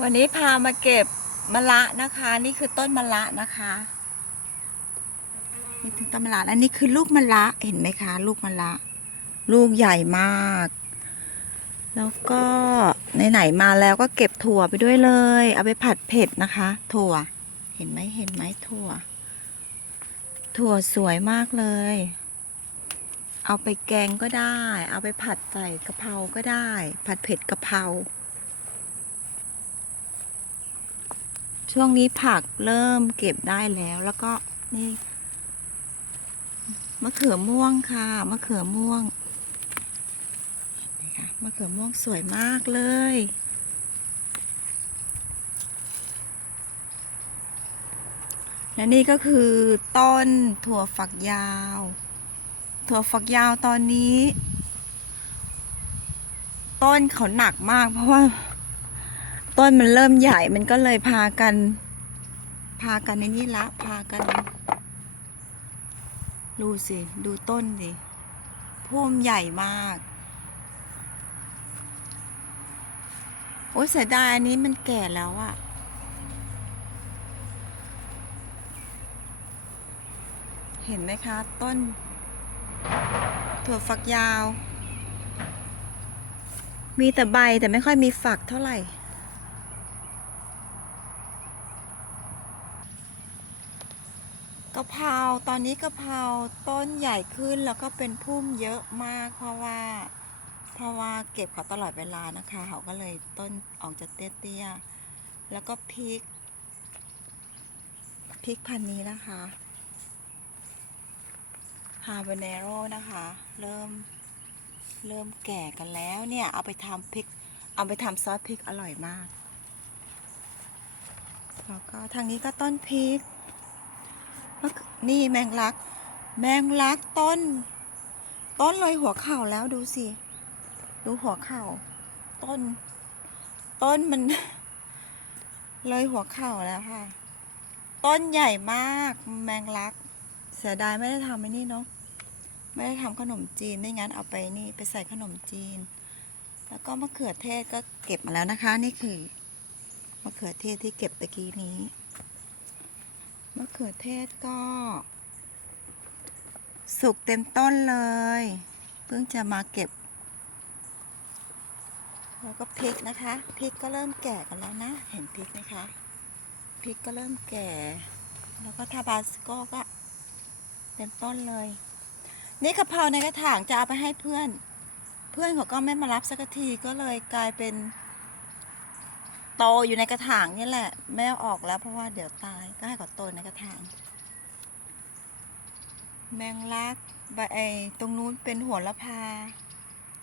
วันนี้พามาเก็บมะละนะคะ นี่คือต้นมะละนะคะนี่ถึงต้นมะละแล้วนี่คือลูกมะละเห็นไหมคะ ลูกมะละ ลูกใหญ่มาก แล้วก็ไหนๆมาแล้วก็เก็บถั่วไปด้วยเลย เอาไปผัดเผ็ดนะคะ ถั่ว เห็นไหมเห็นไหมถั่ว ถั่วสวยมากเลย เอาไปแกงก็ได้ เอาไปผัดใส่กะเพราก็ได้ ผัดเผ็ดกะเพรา ช่วงนี้ผักเริ่มเก็บได้แล้วแล้วก็นี่มะเขือม่วงค่ะมะเขือม่วงนี่ค่ะมะเขือม่วงสวยมากเลย และนี่ก็คือต้นถั่วฝักยาว ถั่วฝักยาวตอนนี้ ต้นเขาหนักมากเพราะว่า ต้นมันเริ่มใหญ่มันก็เลยพากัน พากันในนี่ละ พากัน ดูสิ ดูต้นสิพุ่มใหญ่มาก โอ้ยเสียดายอันนี้มันแก่แล้วอะเห็นไหมคะ ต้นถั่วฝักยาว มีแต่ใบแต่ไม่ค่อยมีฝักเท่าไหร่ กะเพราตอนนี้กะเพราต้นใหญ่ขึ้นแล้วก็เป็นพุ่มเยอะมาก เพราะว่า เพราะว่าเก็บเขาตลอดเวลานะคะ เขาก็เลยต้นออกจะเตี้ยๆแล้วก็พริกพริกพันนี้นะคะฮาเบเนโรนะคะ เริ่มเริ่มแก่กันแล้วเนี่ย เอาไปทำพริก เอาไปทำซอสพริกอร่อยมาก แล้วก็ทางนี้ก็ต้นพริก นี่แมงลัก แมงลักต้น ต้นเลยหัวเข่าแล้วดูสิ ดูหัวเข่า ต้น ต้นมัน เลยหัวเข่าแล้วค่ะ ต้นใหญ่มากแมงลัก เสียดายไม่ได้ทำไอ้นี่เนาะ ไม่ได้ทำขนมจีน ไม่งั้นเอาไปนี่ไปใส่ขนมจีน แล้วก็มะเขือเทศก็เก็บมาแล้วนะคะ นี่คือมะเขือเทศที่เก็บตะกี้นี้ะเขือเทศก็ สุกเต็มต้นเลย เพิ่งจะมาเก็บ แล้วก็พริกนะคะพริกก็เริ่มแก่กันแล้วนะ เห็นพริกไหมคะพริกก็เริ่มแก่ แล้วก็ทาบาสโก้ก็เต็มต้นเลย นี่กะเพราในกระถางจะเอาไปให้เพื่อน เพื่อนเขาก็ไม่มารับสักทีก็เลยกลายเป็น โตอยู่ในกระถางนี่แหละ แม่ออกแล้วเพราะว่าเดี๋ยวตายก็ให้เขาโตในกระถาง แมงลักใบไอตรงนู้นเป็นหัวละพา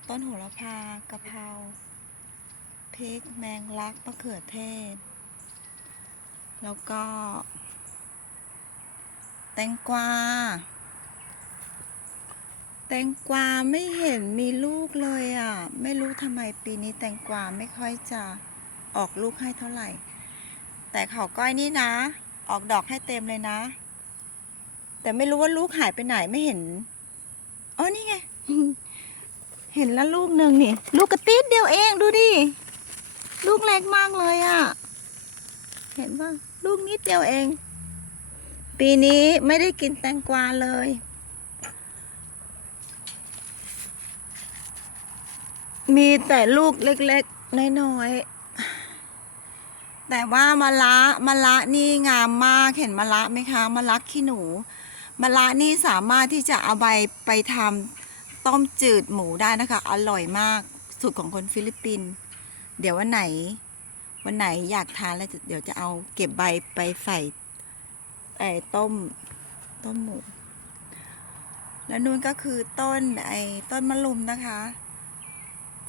ต้นหัวละพากะเพราพริกแมงลักมะเขือเทศ แล้วก็ แตงกวาแตงกวาไม่เห็นมีลูกเลยอะ ไม่รู้ทำไมปีนี้แตงกวาไม่ค่อยจะ ออกลูกให้เท่าไหร่ แต่เขาก้อยนี่นะ ออกดอกให้เต็มเลยนะ แต่ไม่รู้ว่าลูกหายไปไหนไม่เห็นอ๋อนี่ไง เห็นแล้วลูกหนึ่งนี่ ลูกกระติดเดียวเองดูดิ ลูกเล็กมากเลยอะ่ะ เห็นป่ะลูกนิดเดียวเอง ปีนี้ไม่ได้กินแตงกวาเลยมีแต่ลูกเล็กๆ น้อยๆ แต่ว่ามะละมะละนี่งามมากเห็นมะละไหมคะมะละขี้หนูมะละนี่สามารถที่จะเอาใบไปทำต้มจืดหมูได้นะคะ อร่อยมากสูตรของคนฟิลิปปินส์เดี๋ยววันไหน วันไหนอยากทานแล้วเดี๋ยวจะเอาเก็บใบไปใส่ไอ้ต้มต้มหมู แล้วนู่นก็คือต้นไอ้ต้นมะลุมนะคะ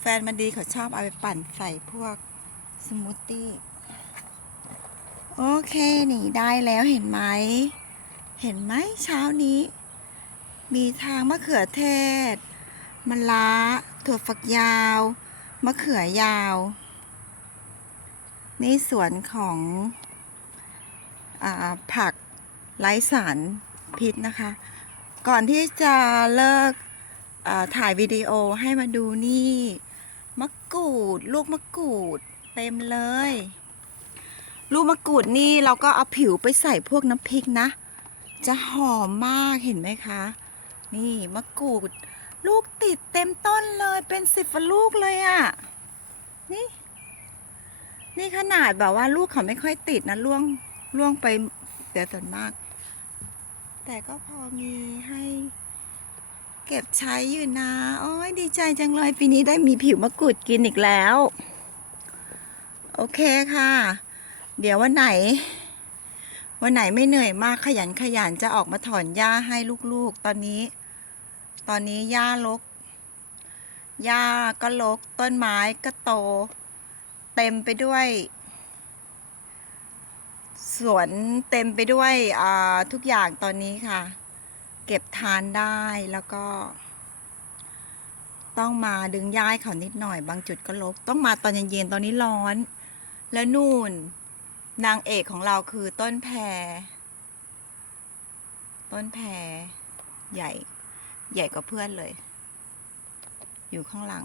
แฟนมันดีเขาชอบเอาไปปั่นใส่พวกสมูทตี้ โอเคนี่ได้แล้วเห็นไหม เห็นไหมเช้านี้ มีทางมะเขือเทศมะละถั่วฝักยาว มะเขือยาว นี่สวนของอผักไร้สารพิษนะคะ ก่อนที่จะเลิกถ่ายวิดีโอให้มาดูนี่ มะกรูด ลูกมะกรูด เต็มเลย ลูกมะกรูดนี่เราก็เอาผิวไปใส่พวกน้ำพริกนะ จะหอมมากเห็นไหมคะ นี่มะกรูด ลูกติดเต็มต้นเลยเป็นสิบลูกเลยอะ่ะ นี่ นี่ขนาดแบบว่าลูกเขาไม่ค่อยติดนะล่วงล่วงไปเสียส่วนมาก แต่ก็พอมีให้เก็บใช้อยู่นะโอ้ยดีใจจังเลยปีนี้ได้มีผิวมะกรูดกินอีกแล้ว โอเคค่ะ เดี๋ยววันไหน วันไหนไม่เหนื่อยมากขยันขยันจะออกมาถอนหญ้าให้ลูกๆ ตอนนี้ ตอนนี้หญ้ารกหญ้าก็รกต้นไม้ก็โต เต็มไปด้วย สวนเต็มไปด้วยทุกอย่างตอนนี้ค่ะ เก็บทานได้แล้วก็ ต้องมาดึงย้ายเขานิดหน่อย บางจุดก็รกต้องมาตอนเย็นๆตอนนี้ร้อน แล้วนู่น นางเอกของเราคือต้นแพร ต้นแพร ใหญ่ ใหญ่กว่าเพื่อนเลย อยู่ข้างหลัง